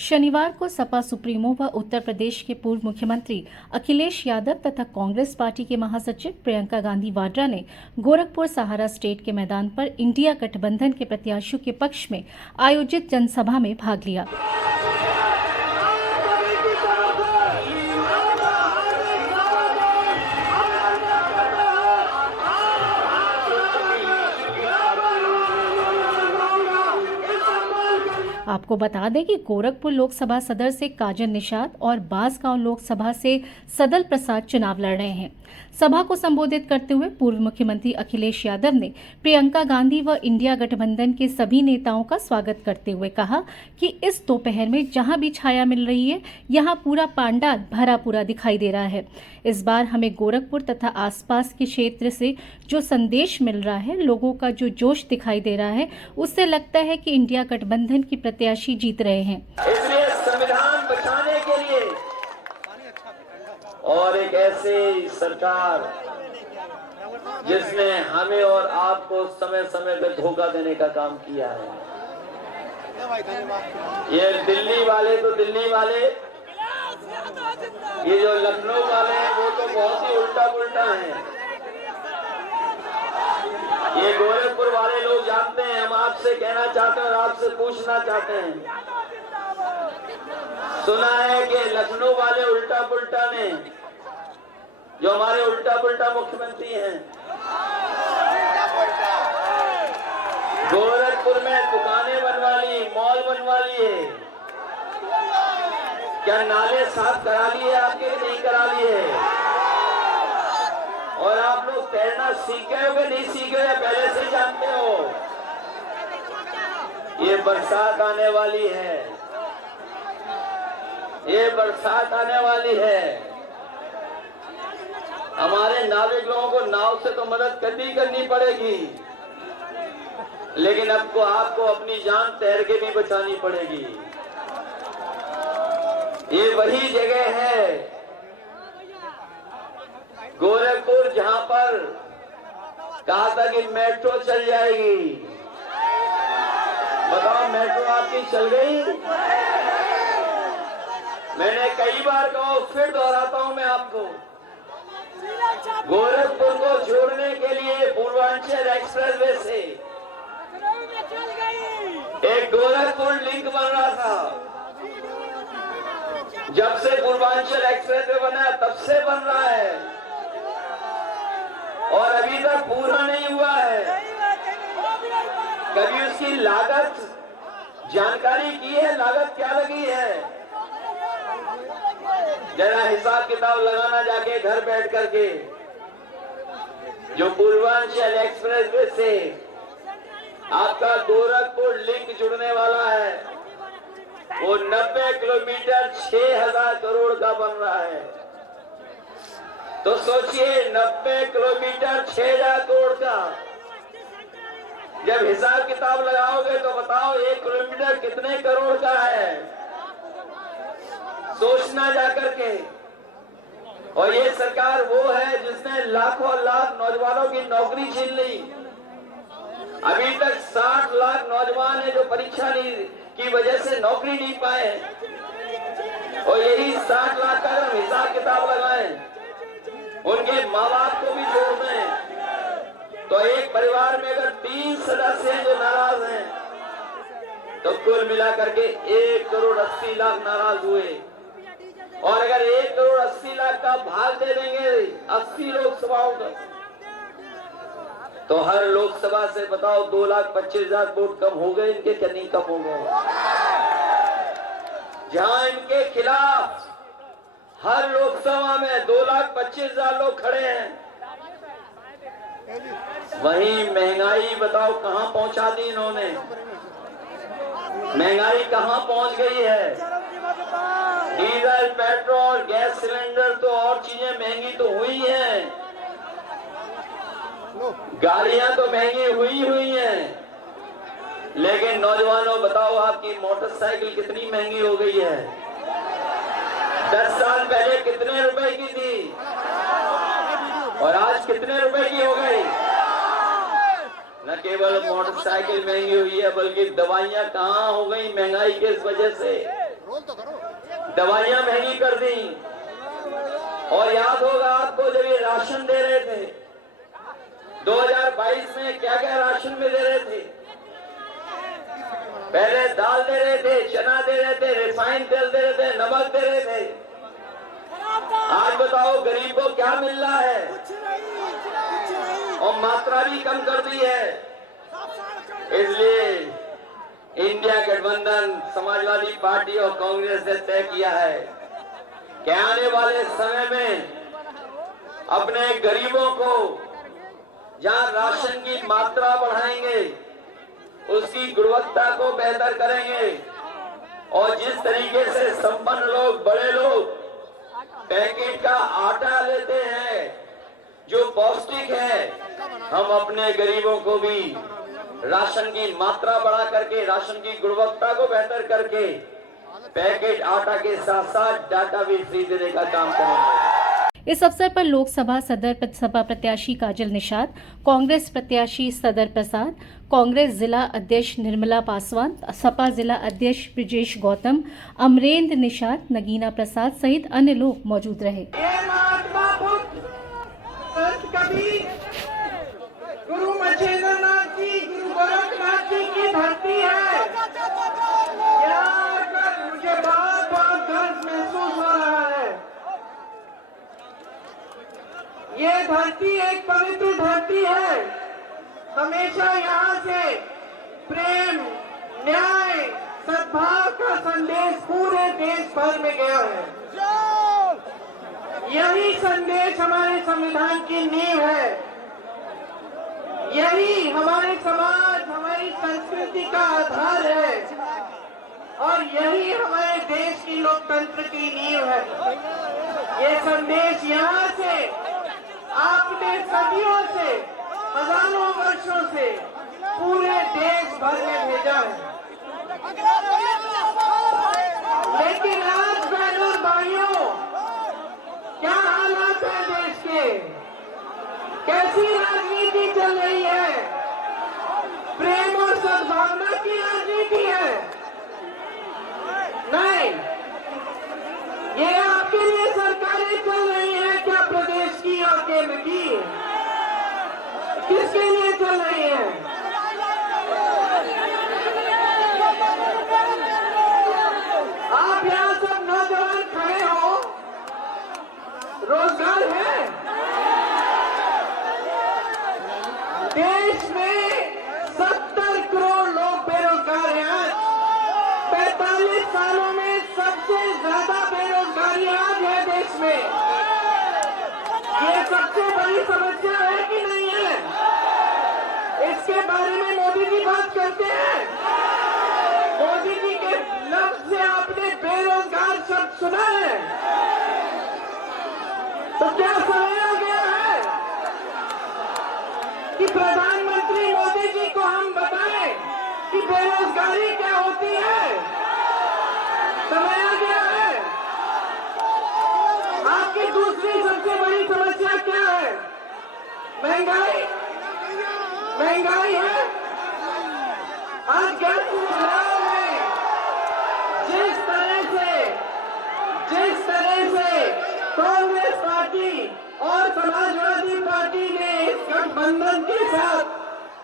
शनिवार को सपा सुप्रीमो व उत्तर प्रदेश के पूर्व मुख्यमंत्री अखिलेश यादव तथा कांग्रेस पार्टी के महासचिव प्रियंका गांधी वाड्रा ने गोरखपुर सहारा स्टेट के मैदान पर इंडिया गठबंधन के प्रत्याशियों के पक्ष में आयोजित जनसभा में भाग लिया। आपको बता दें कि गोरखपुर लोकसभा सदर से काजन निषाद और बांसगांव लोकसभा से सदल प्रसाद चुनाव लड़ रहे हैं। सभा को संबोधित करते हुए पूर्व मुख्यमंत्री अखिलेश यादव ने प्रियंका गांधी व इंडिया गठबंधन के सभी नेताओं का स्वागत करते हुए कहा कि इस दोपहर में जहां भी छाया मिल रही है, यहां पूरा पांडाल भरा पूरा दिखाई दे रहा है। इस बार हमें गोरखपुर तथा आसपास के क्षेत्र से जो संदेश मिल रहा है, लोगों का जो जोश दिखाई दे रहा है, उससे लगता है कि इंडिया गठबंधन की प्रत्याशी जीत रहे हैं। इसलिए संविधान बचाने के लिए और एक ऐसी सरकार जिसने हमें और आपको समय समय पर धोखा देने का काम किया है। ये दिल्ली वाले तो दिल्ली वाले, ये जो लखनऊ वाले हैं वो तो बहुत ही उल्टा पुल्टा हैं। ये गोरखपुर वाले लोग जानते हैं। हम आपसे कहना चाहते हैं और आपसे पूछना चाहते हैं, सुना है कि लखनऊ वाले उल्टा पुल्टा ने, जो हमारे उल्टा पुल्टा मुख्यमंत्री हैं, गोरखपुर में दुकानें बनवा ली, मॉल बनवा लिए। क्या नाले साफ करा लिए आपके, नहीं करा लिए? और आप लोग तैरना सीखे हो कि नहीं सीखे हो, पहले से जानते हो? ये बरसात आने वाली है, ये बरसात आने वाली है। हमारे नाविक लोगों को नाव से तो मदद करनी पड़ेगी, लेकिन आपको अपनी जान तैर के भी बचानी पड़ेगी। ये वही जगह है गोरखपुर जहां पर कहा था कि मेट्रो चल जाएगी। बताओ, मेट्रो आपकी चल गई? मैंने कई बार कहा, फिर दोहराता हूं मैं आपको, गोरखपुर को जोड़ने के लिए पूर्वांचल एक्सप्रेसवे से एक गोरखपुर लिंक बन रहा था। जब से पूर्वांचल एक्सप्रेसवे बना तब से बन रहा है और अभी तक पूरा नहीं हुआ है। कभी उसकी लागत जानकारी की है? लागत क्या लगी है? जरा हिसाब किताब लगाना जाके घर बैठ करके। जो पूर्वांचल एक्सप्रेसवे से आपका गोरखपुर लिंक जुड़ने वाला है, वो 90 किलोमीटर 6000 करोड़ का बन रहा है। तो सोचिए, 90 किलोमीटर 6000 करोड़ का जब हिसाब किताब लगाओगे तो बताओ 1 किलोमीटर कितने करोड़ का है? सोचना जाकर के। और ये सरकार वो है जिसने लाखों लाख नौजवानों की नौकरी छीन ली। अभी तक 60 लाख नौजवान है जो परीक्षा की वजह से नौकरी नहीं पाए। और यही 60 लाख का अगर हिसाब किताब लगाएं, उनके माँ बाप को भी जोड़ दें, तो एक परिवार में अगर 3 सदस्य हैं जो नाराज हैं, तो कुल मिलाकर के 1 करोड़ 80 लाख नाराज हुए। और अगर 1 करोड़ 80 लाख का भाग दे देंगे 80 लोकसभाओं का, तो हर लोकसभा से बताओ 2,25,000 वोट कम हो गए इनके, क्या नहीं कम हो गए? जहां इनके खिलाफ हर लोकसभा में 2,25,000 लोग खड़े हैं, वहीं महंगाई बताओ कहां पहुंचा दी इन्होंने? महंगाई कहां पहुंच गई है? डीजल, पेट्रोल, गैस सिलेंडर तो और चीजें महंगी तो हुई हैं, गाड़ियां तो महंगी हुई हैं, लेकिन नौजवानों बताओ, आपकी मोटरसाइकिल कितनी महंगी हो गई है? 10 साल पहले कितने रुपए की थी और आज कितने रुपए की हो गई? न केवल मोटरसाइकिल महंगी हुई है, बल्कि दवाइयां कहाँ हो गई महंगाई की वजह से। दवाइयां महंगी कर दी। और याद होगा आपको जब ये राशन दे रहे थे 2022 में, क्या क्या राशन में दे रहे थे। पहले दाल दे रहे थे, चना दे रहे थे, रिफाइंड तेल दे रहे थे, नमक दे रहे थे। आज बताओ गरीब को क्या मिल रहा है, और मात्रा भी कम कर दी है। इसलिए इंडिया गठबंधन समाजवादी पार्टी और कांग्रेस ने तय किया है कि आने वाले समय में अपने गरीबों को जहां राशन की मात्रा बढ़ाएंगे, उसकी गुणवत्ता को बेहतर करेंगे, और जिस तरीके से संपन्न लोग, बड़े लोग पैकेट का आटा लेते हैं जो पौष्टिक है, हम अपने गरीबों को भी राशन की मात्रा बढ़ा करके, राशन की गुणवत्ता को बेहतर करके पैकेट आटा के साथ साथ डाटा भी फ्री देने का काम करेंगे। इस अवसर पर लोकसभा सदर सभा प्रत्याशी काजल निषाद, कांग्रेस प्रत्याशी सदर प्रसाद, कांग्रेस जिला अध्यक्ष निर्मला पासवान, सपा जिला अध्यक्ष ब्रिजेश गौतम, अमरेंद्र निषाद, नगीना प्रसाद सहित अन्य लोग मौजूद रहे। गुरु मच्छेंद्रनाथ जी, गुरु गोरखनाथ जी की धरती है। यहाँ पर मुझे बहुत बहुत गर्व महसूस हो रहा है। ये धरती एक पवित्र धरती है। हमेशा यहाँ से प्रेम, न्याय, सद्भाव का संदेश पूरे देश भर में गया है। यही संदेश हमारे संविधान की नींव है। यही हमारे समाज, हमारी संस्कृति का आधार है, और यही हमारे देश की लोकतंत्र की नींव है। ये संदेश यहाँ से आपने सदियों से, हजारों वर्षों से पूरे देश भर में भेजा है। लेकिन आज बहनों और भाइयों, क्या हालात है देश के, कैसी राजनीति चल रही है? प्रेम और सद्भावना की राजनीति है? नहीं, ये आपके लिए सरकारें चल रही हैं क्या, प्रदेश की और केंद्र की? किसके लिए चल रही है? आप यहाँ सब नौजवान खड़े हो, रोजगार है देश में? 70 करोड़ लोग बेरोजगार हैं आज। 45 सालों में सबसे ज्यादा बेरोजगारी आज है देश में। ये सबसे बड़ी समस्या है कि नहीं है? इसके बारे में मोदी जी बात करते हैं। मोदी जी के लफ्ज से आपने बेरोजगार शब्द सुना है? तो क्या समय आ गया है कि प्रधानमंत्री मोदी जी को हम बताएं कि बेरोजगारी क्या होती है? समय आ गया है। आपकी दूसरी सबसे बड़ी समस्या क्या है? महंगाई। महंगाई है। आज गैस चुनाव में जिस तरह से कांग्रेस पार्टी और समाजवादी पार्टी ने इस गठबंधन के साथ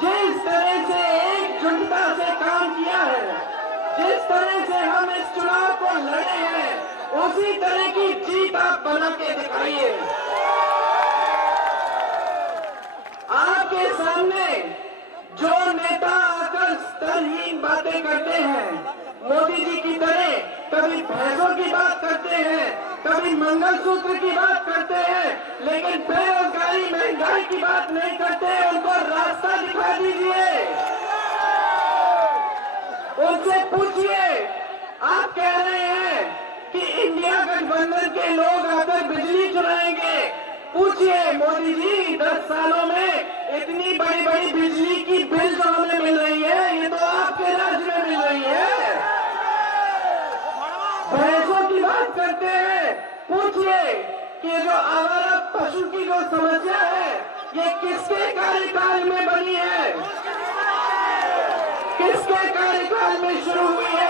जिस तरह से एकजुटता से काम किया है, जिस तरह से हम इस चुनाव को लड़े हैं, उसी तरह की जीत आप बना के दिखाइए। आपके सामने जो नेता आकर स्तरहीन बातें करते हैं, मोदी जी की तरह कभी भैंसों की बात करते हैं, कभी मंगलसूत्र की बात करते हैं, लेकिन बेरोजगारी, महंगाई की बात नहीं करते। उनको रास्ता दिखा दीजिए, उनसे पूछिए। आप कह रहे हैं कि इंडिया गठबंधन के लोग आकर बिजली चुराएंगे। पूछिए मोदी जी, 10 सालों में इतनी बड़ी बड़ी बिजली की बिल जो हमें मिल रही है, ये तो आपके राज्य में मिल रही है। भैंसों की बात करते हैं। पूछिए कि जो आवारा पशु की जो समस्या है, ये किसके कार्यकाल में बनी है? किसके कार्यकाल में शुरू हुई है?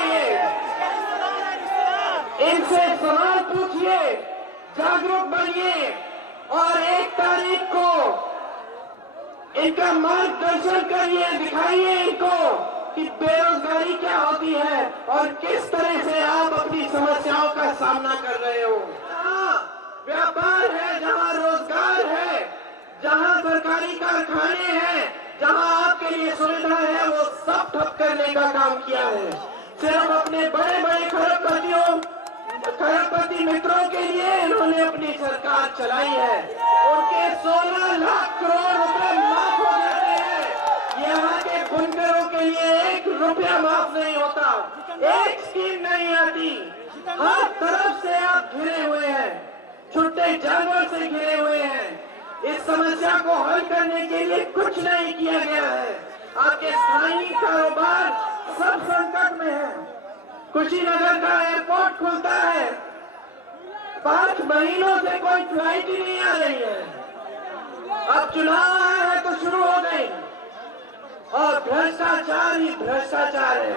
ये इनसे सवाल पूछिए, जागरूक बनिए और 1 तारीख को इनका मार्गदर्शन करिए, दिखाइए इनको कि बेरोजगारी क्या होती है और किस तरह से आप अपनी समस्याओं का सामना कर रहे हो। जहां व्यापार है, जहां रोजगार है, जहां सरकारी कारखाने हैं, जहां आपके लिए सुविधा है, वो सब ठप करने का काम किया है। सिर्फ अपने बड़े बड़े खरबपति मित्रों के लिए इन्होंने अपनी सरकार चलाई है। उनके 16 लाख करोड़ रुपए माफ हो जाते हैं। यहाँ के बुनकरों के लिए 1 रुपया माफ नहीं होता, एक स्कीम नहीं आती। हर तरफ से आप घिरे हुए हैं, छुट्टे जानवर से घिरे हुए हैं। इस समस्या को हल करने के लिए कुछ नहीं किया गया है। आपके स्थानीय कारोबार सब संकट में है। कुशीनगर का एयरपोर्ट खुलता है, 5 महीनों से कोई फ्लाइट ही नहीं आ रही है। अब चुनाव आया है तो शुरू हो गई और भ्रष्टाचार ही भ्रष्टाचार है।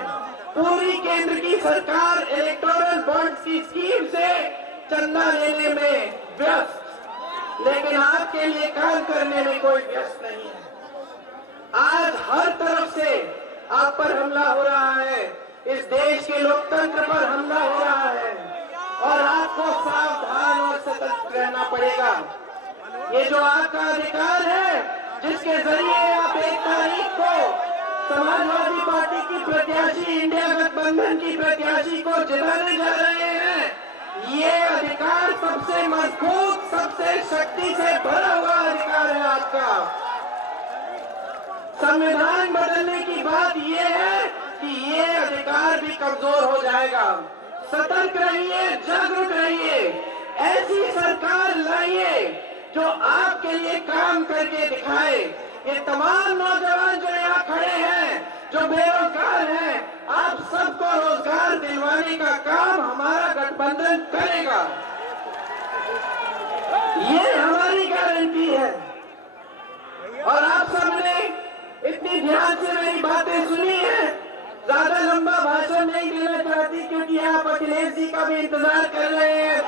पूरी केंद्र की सरकार इलेक्टोरल बॉन्ड्स की स्कीम से चंदा लेने में व्यस्त, लेकिन आपके लिए काम करने में कोई व्यस्त नहीं है। आज हर तरफ से आप पर हमला हो रहा है, इस देश के लोकतंत्र पर हमला हो रहा है और आपको सावधान और सतर्क रहना पड़ेगा। ये जो आपका अधिकार है, जिसके जरिए आप 1 तारीख को समाजवादी पार्टी की प्रत्याशी, इंडिया गठबंधन की प्रत्याशी को जिताने जा रहे हैं, ये अधिकार सबसे मजबूत, सबसे शक्ति से भरा हुआ अधिकार है आपका। संविधान बदलने की बात ये है कि ये अधिकार भी कमजोर हो जाएगा। सतर्क रहिए, जागरूक रहिए, ऐसी सरकार लाइए जो आपके लिए काम करके दिखाए। ये तमाम नौजवान जो यहाँ खड़े हैं, जो बेरोजगार हैं, आप सबको रोजगार दिलवाने का काम हमारा गठबंधन करेगा, ये हमारी गारंटी है। और आप सबने इतनी ध्यान से मेरी बातें सुनी है। ज्यादा लंबा भाषण नहीं देना चाहती क्योंकि आप अखिलेश जी का भी इंतजार कर रहे हैं।